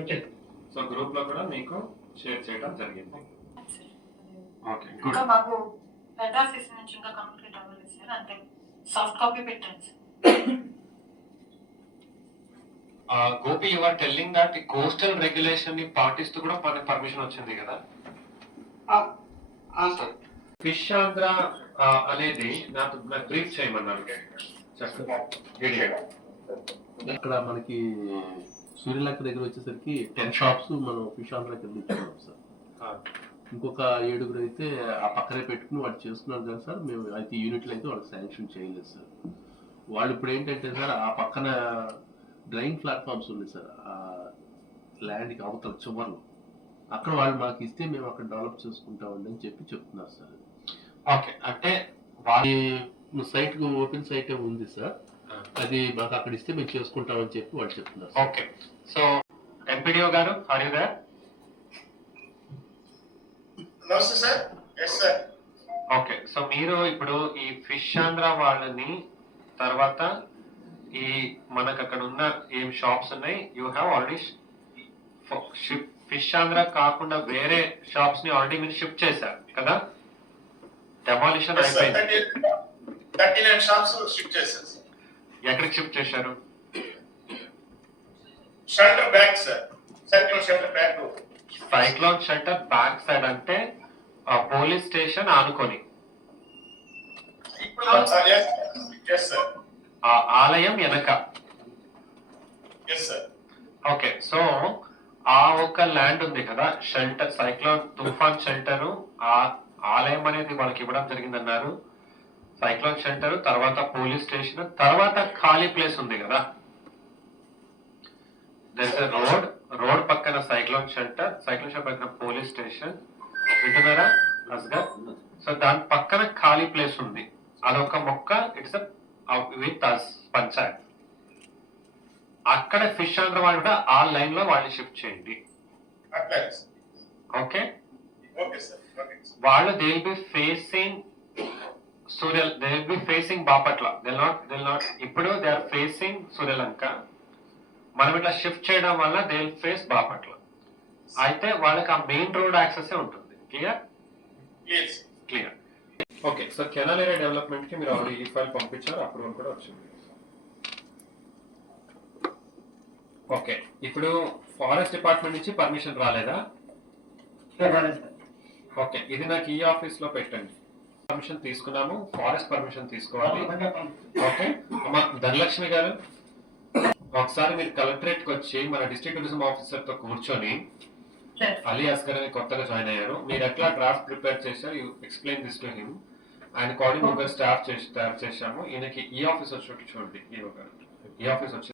Okay. So group లో కూడా మీకు షేర్ చేయడం జరిగింది. Okay, good. ఇంకా మాకు మెడ్రాస్ నుంచి ఇంకా కంప్లీట్ అవ్వలేదు సార్, అంటే సాఫ్ట్ కాపీ పెట్టాను sir. Gopi, you are telling that ఈ కోస్టల్ రెగ్యులేషన్ ని పాటిస్తూ కూడా మనకి పర్మిషన్ వచ్చింది కదా? ఫిష్ ఆంధ్ర అనేది నాకు బ్రీఫ్ చేయమన్నారు. ఇక్కడ మనకి సూర్యలంక దగ్గర వచ్చేసరికి 10 షాప్స్ మనం ఫిష్ ఆంధ్ర కింద ఇచ్చుకున్నాం సార్. ఇంకొక 7 అయితే ఆ పక్కనే పెట్టుకుని వాళ్ళు చేసుకున్నారు కదా సార్. మేము అయితే యూనిట్లు అయితే వాళ్ళకి శాంక్షన్ చేయలేదు సార్. వాళ్ళు ఇప్పుడు ఏంటంటే సార్, ఆ పక్కన డ్రైయింగ్ ప్లాట్ఫామ్స్ ఉన్నాయి సార్, ఆ ల్యాండ్కి అవతల చివర్లో. అక్కడ వాళ్ళు మాకు ఇస్తే మేము అక్కడ డెవలప్ చేసుకుంటామండి అని చెప్పి చెప్తున్నారు సార్. ఓకే, అంటే వాళ్ళ సైట్ ఓపెన్ సైట్ ఉంది సార్, అది మాకు అక్కడ ఇస్తే మేము చేసుకుంటామని చెప్పి వాళ్ళు చెప్తున్నారు. Okay, so MPDO garu, are you there? నమస్తే sir. Yes sir. Okay, so మీరు ఇప్పుడు ఈ ఫిష్ ఆంధ్ర వాళ్ళని తర్వాత ఈ మనకు అక్కడ ఉన్న ఏం షాప్స్ ఉన్నాయి, you have already fish Andhra కాకుండా వేరే షాప్స్ ని ఆల్రెడీ మీరు షిఫ్ట్ చేశారు కదా? డెమాలిషన్ అయిపోయింది. 39 షాప్స్ షిఫ్ట్ చేశారు సార్. ఎక్కడికి షిఫ్ట్ చేశారు? Shelter back sir, cyclone shelter back. Cyclone shelter back side అంటే పోలీస్ స్టేషన్ ఆనుకొని ఇప్పుడు ఎస్ సార్. ఆ ఆలయం వెనక. Yes sir. ఓకే, సో ఆ ఒక ల్యాండ్ ఉంది కదా షెల్టర్, సైక్లోన్ తుఫాన్ షెల్టర్, ఆ ఆలయం అనేది వాళ్ళకి ఇవ్వడం జరిగిందన్నారు. సైక్లోన్ షెల్టర్ తర్వాత పోలీస్ స్టేషన్ తర్వాత ఖాళీ ప్లేస్ ఉంది కదా, దర్ ఇస్ రోడ్ పక్కన సైక్లోన్ షెల్టర్ పక్కన పోలీస్ స్టేషన్. వింటున్నారా అస్గర్? సో దాని పక్కన ఖాళీ ప్లేస్ ఉంది, అదొక మొక్క. It's with us panchayat. అక్కడ ఫిష్ ఆంధ్ర వాళ్ళు కూడా ఆ లైన్ లో వాళ్ళని షిఫ్ట్ చేయండి. ఓకే, వాళ్ళు they will be facing they will be facing Bapatla. They not ఇప్పుడు దే ఆర్ ఫేసింగ్ సూర్యలంక. మనం ఇట్లా షిఫ్ట్ చేయడం వల్ల దే విల్ ఫేస్ బాపట్ల. అయితే వాళ్ళకి ఆ మెయిన్ రోడ్ యాక్సెస్ ఉంటుంది. Clear? Clear. Okay, so canal area development కి మీరు ఆల్రెడీ ఈ ఫైల్ పంపించారు, అప్రూవల్ కూడా వచ్చింది. ఓకే, ఇప్పుడు ఫారెస్ట్ డిపార్ట్మెంట్ నుంచి పర్మిషన్ రాలేదా? ఓకే, ఇది నాకు ఈ ఆఫీస్ లో పెట్టండి. పర్మిషన్ తీసుకున్నాము, ఫారెస్ట్ పర్మిషన్ తీసుకోవాలి. ఓకే అమ్మా ధనలక్ష్మి గారు, ఒకసారి మీరు కలెక్టరేట్ కి వచ్చి మన డిస్ట్రిక్ట్ టూరిజం ఆఫీసర్ తో కూర్చొని, అలీ అస్గర్ అని కొత్తగా జాయిన్ అయ్యారు, మీరు ఎట్లా డ్రాఫ్ట్ ప్రిపేర్ చేశారు, you explain this to him. ఆయన కోఆర్డినేటర్ స్టాఫ్ తయారు చేశాము. ఈయనకి ఈ ఆఫీస్ వచ్చినట్టు చూడండి. ఈ ఆఫీస్ వచ్చి